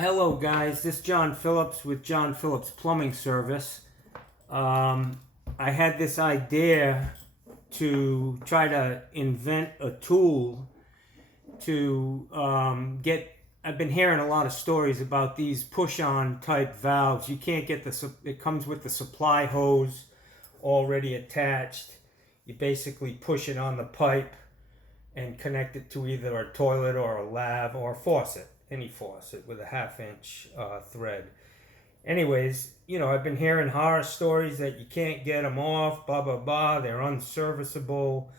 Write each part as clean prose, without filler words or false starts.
Hello guys, this is John Phillips with John Phillips Plumbing Service. I had this idea to try to invent a tool to I've been hearing a lot of stories about these push-on type valves. You can't get it comes with the supply hose already attached. You basically push it on the pipe and connect it to either a toilet or a lav or a faucet. Any faucet with a 1/2-inch thread. Anyways, I've been hearing horror stories that you can't get them off, blah, blah, blah. They're unserviceable.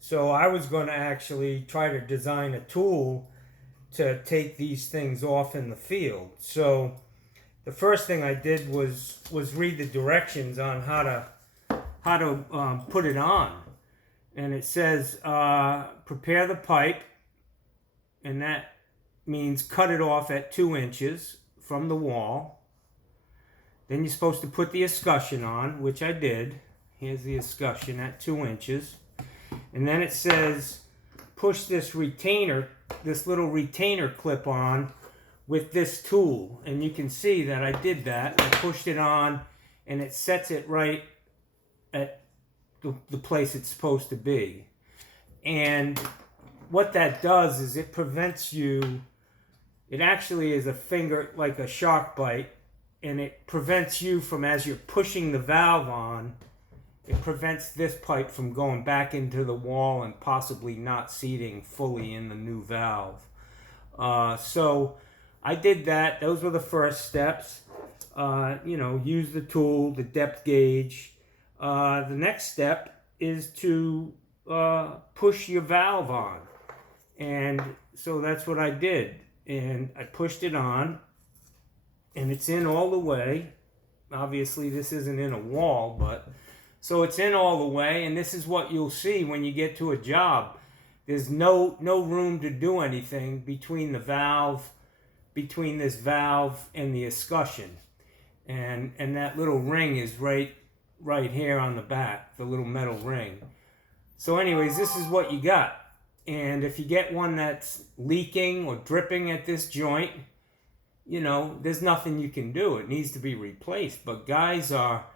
So I was going to actually try to design a tool to take these things off in the field. So the first thing I did was read the directions on how to put it on. And it says, prepare the pipe, and that means cut it off at 2 inches from the wall. Then you're supposed to put the escutcheon on, which I did. Here's the escutcheon at 2 inches. And then it says push this little retainer clip on with this tool. And you can see that I did that. I pushed it on and it sets it right at the place it's supposed to be. And what that does is it prevents you. It actually is a finger, like a shark bite, and it prevents you from, as you're pushing the valve on, it prevents this pipe from going back into the wall and possibly not seating fully in the new valve. So I did that. Those were the first steps. Use the tool, the depth gauge. The next step is to push your valve on. And so that's what I did. And I pushed it on, and it's in all the way. Obviously, this isn't in a wall, but so it's in all the way, and this is what you'll see when you get to a job. There's no room to do anything between this valve and the escutcheon. And that little ring is right here on the back, the little metal ring. So anyways, this is what you got. And if you get one that's leaking or dripping at this joint, there's nothing you can do. It needs to be replaced. But guys are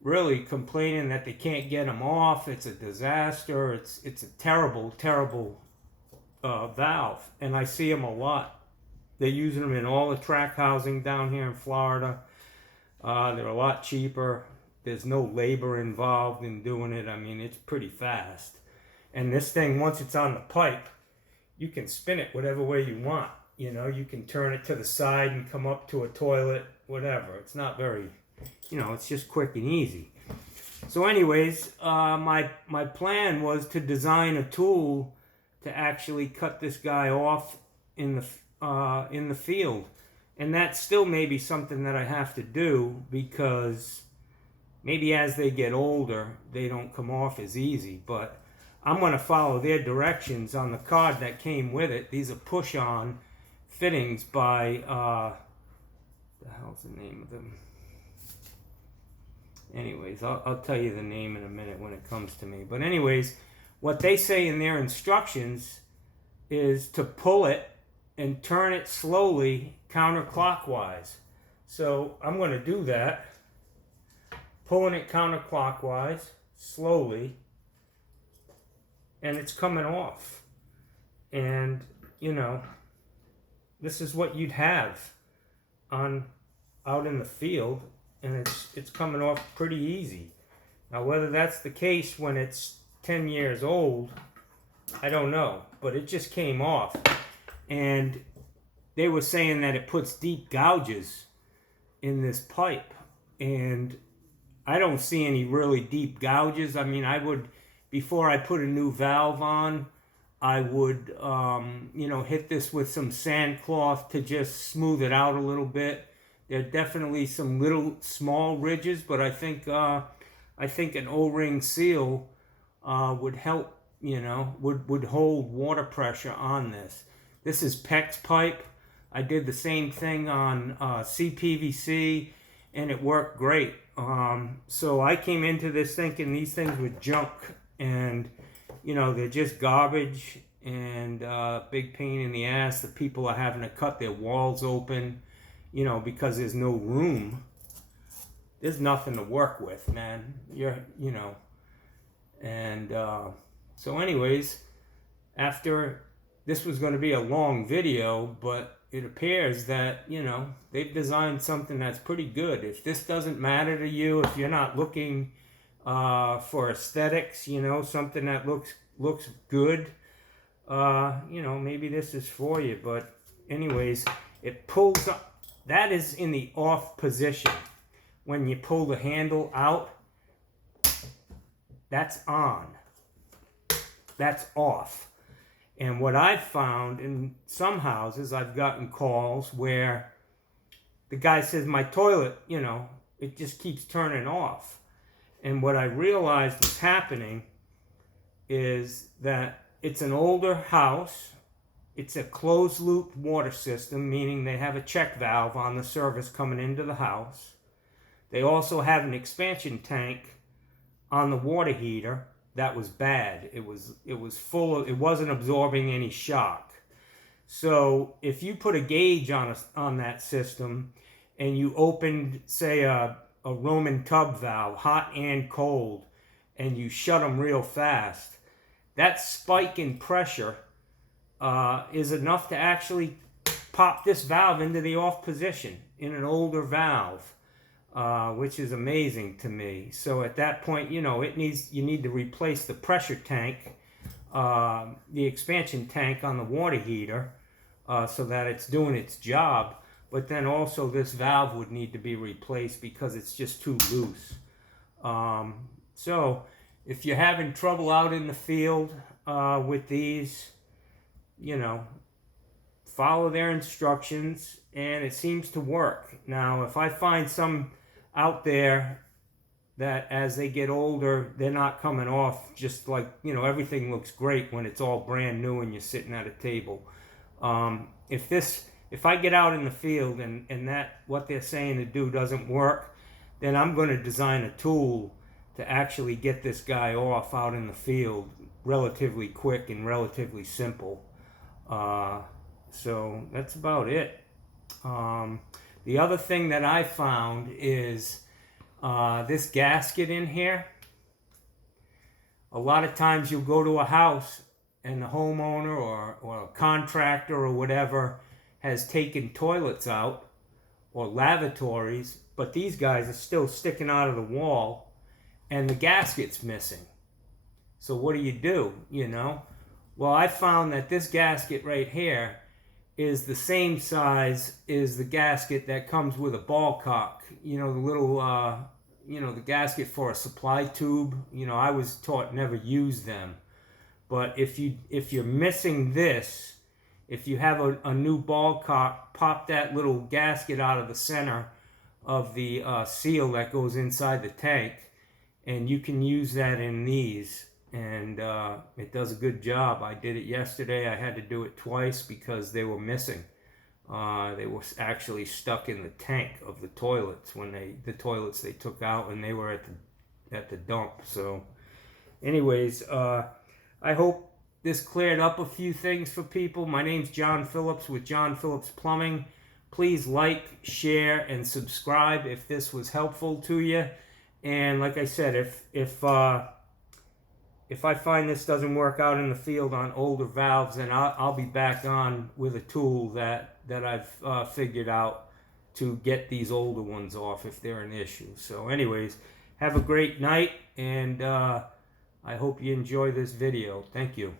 really complaining that they can't get them off. It's a disaster. It's a terrible, terrible valve. And I see them a lot. They're using them in all the track housing down here in Florida. They're a lot cheaper. There's no labor involved in doing it. I mean, it's pretty fast. And this thing, once it's on the pipe, you can spin it whatever way you want. You can turn it to the side and come up to a toilet, whatever. It's not very, it's just quick and easy. So anyways, my plan was to design a tool to actually cut this guy off in the field. And that still may be something that I have to do, because maybe as they get older, they don't come off as easy. But I'm going to follow their directions on the card that came with it. These are push-on fittings by, the hell's the name of them? Anyways, I'll tell you the name in a minute when it comes to me. But anyways, what they say in their instructions is to pull it and turn it slowly counterclockwise. So I'm going to do that. Pulling it counterclockwise, slowly. And it's coming off. And, this is what you'd have out in the field. And it's coming off pretty easy. Now, whether that's the case when it's 10 years old, I don't know. But it just came off. And they were saying that it puts deep gouges in this pipe. And I don't see any really deep gouges. I mean, before I put a new valve on, I would, hit this with some sandcloth to just smooth it out a little bit. There are definitely some little small ridges, but I think an O-ring seal would help. Would hold water pressure on this. This is PEX pipe. I did the same thing on CPVC, and it worked great. So I came into this thinking these things were junk. And, they're just garbage and big pain in the ass. The people are having to cut their walls open you know, because there's no room. There's nothing to work with, man. You know. And so anyways, after, this was going to be a long video, but it appears that, you know, they've designed something that's pretty good. If this doesn't matter to you, if you're not looking for aesthetics, you know, something that looks good, you know, maybe this is for you. But anyways, it pulls up. That is in the off position. When you pull the handle out, that's on. That's off. And what I've found in some houses, I've gotten calls where the guy says, my toilet, you know, it just keeps turning off. And what I realized was happening is that it's an older house. It's a closed loop water system, meaning they have a check valve on the service coming into the house. They also have an expansion tank on the water heater that was bad. It was full of, it wasn't absorbing any shock. So if you put a gauge on that system and you opened, say, a Roman tub valve, hot and cold, and you shut them real fast, that spike in pressure is enough to actually pop this valve into the off position in an older valve. Which is amazing to me. So at that point, you know, you need to replace the pressure tank, the expansion tank on the water heater, so that it's doing its job. But then also this valve would need to be replaced because it's just too loose. So if you're having trouble out in the field with these, you know, follow their instructions, and it seems to work. Now, if I find some out there that as they get older, they're not coming off, just like, you know, everything looks great when it's all brand new and you're sitting at a table. If I get out in the field and that what they're saying to do doesn't work, then I'm going to design a tool to actually get this guy off out in the field relatively quick and relatively simple. So that's about it. The other thing that I found is this gasket in here. A lot of times you'll go to a house and the homeowner or a contractor or whatever has taken toilets out or lavatories, but these guys are still sticking out of the wall and the gasket's missing. So what do? You know? Well, I found that this gasket right here is the same size as the gasket that comes with a ball cock. You know, the little, you know, the gasket for a supply tube. You know, I was taught never use them. But if you're missing this, if you have a new ball cock, pop that little gasket out of the center of the seal that goes inside the tank, and you can use that in these. And it does a good job. I did it yesterday. I had to do it twice because they were missing. They were actually stuck in the tank of the toilets when the toilets they took out, and they were at the dump. So, anyways, I hope this cleared up a few things for people. My name's John Phillips with John Phillips Plumbing. Please like, share, and subscribe if this was helpful to you. And like I said, if I find this doesn't work out in the field on older valves, then I'll be back on with a tool that I've figured out to get these older ones off if they're an issue. So anyways, have a great night, and I hope you enjoy this video. Thank you.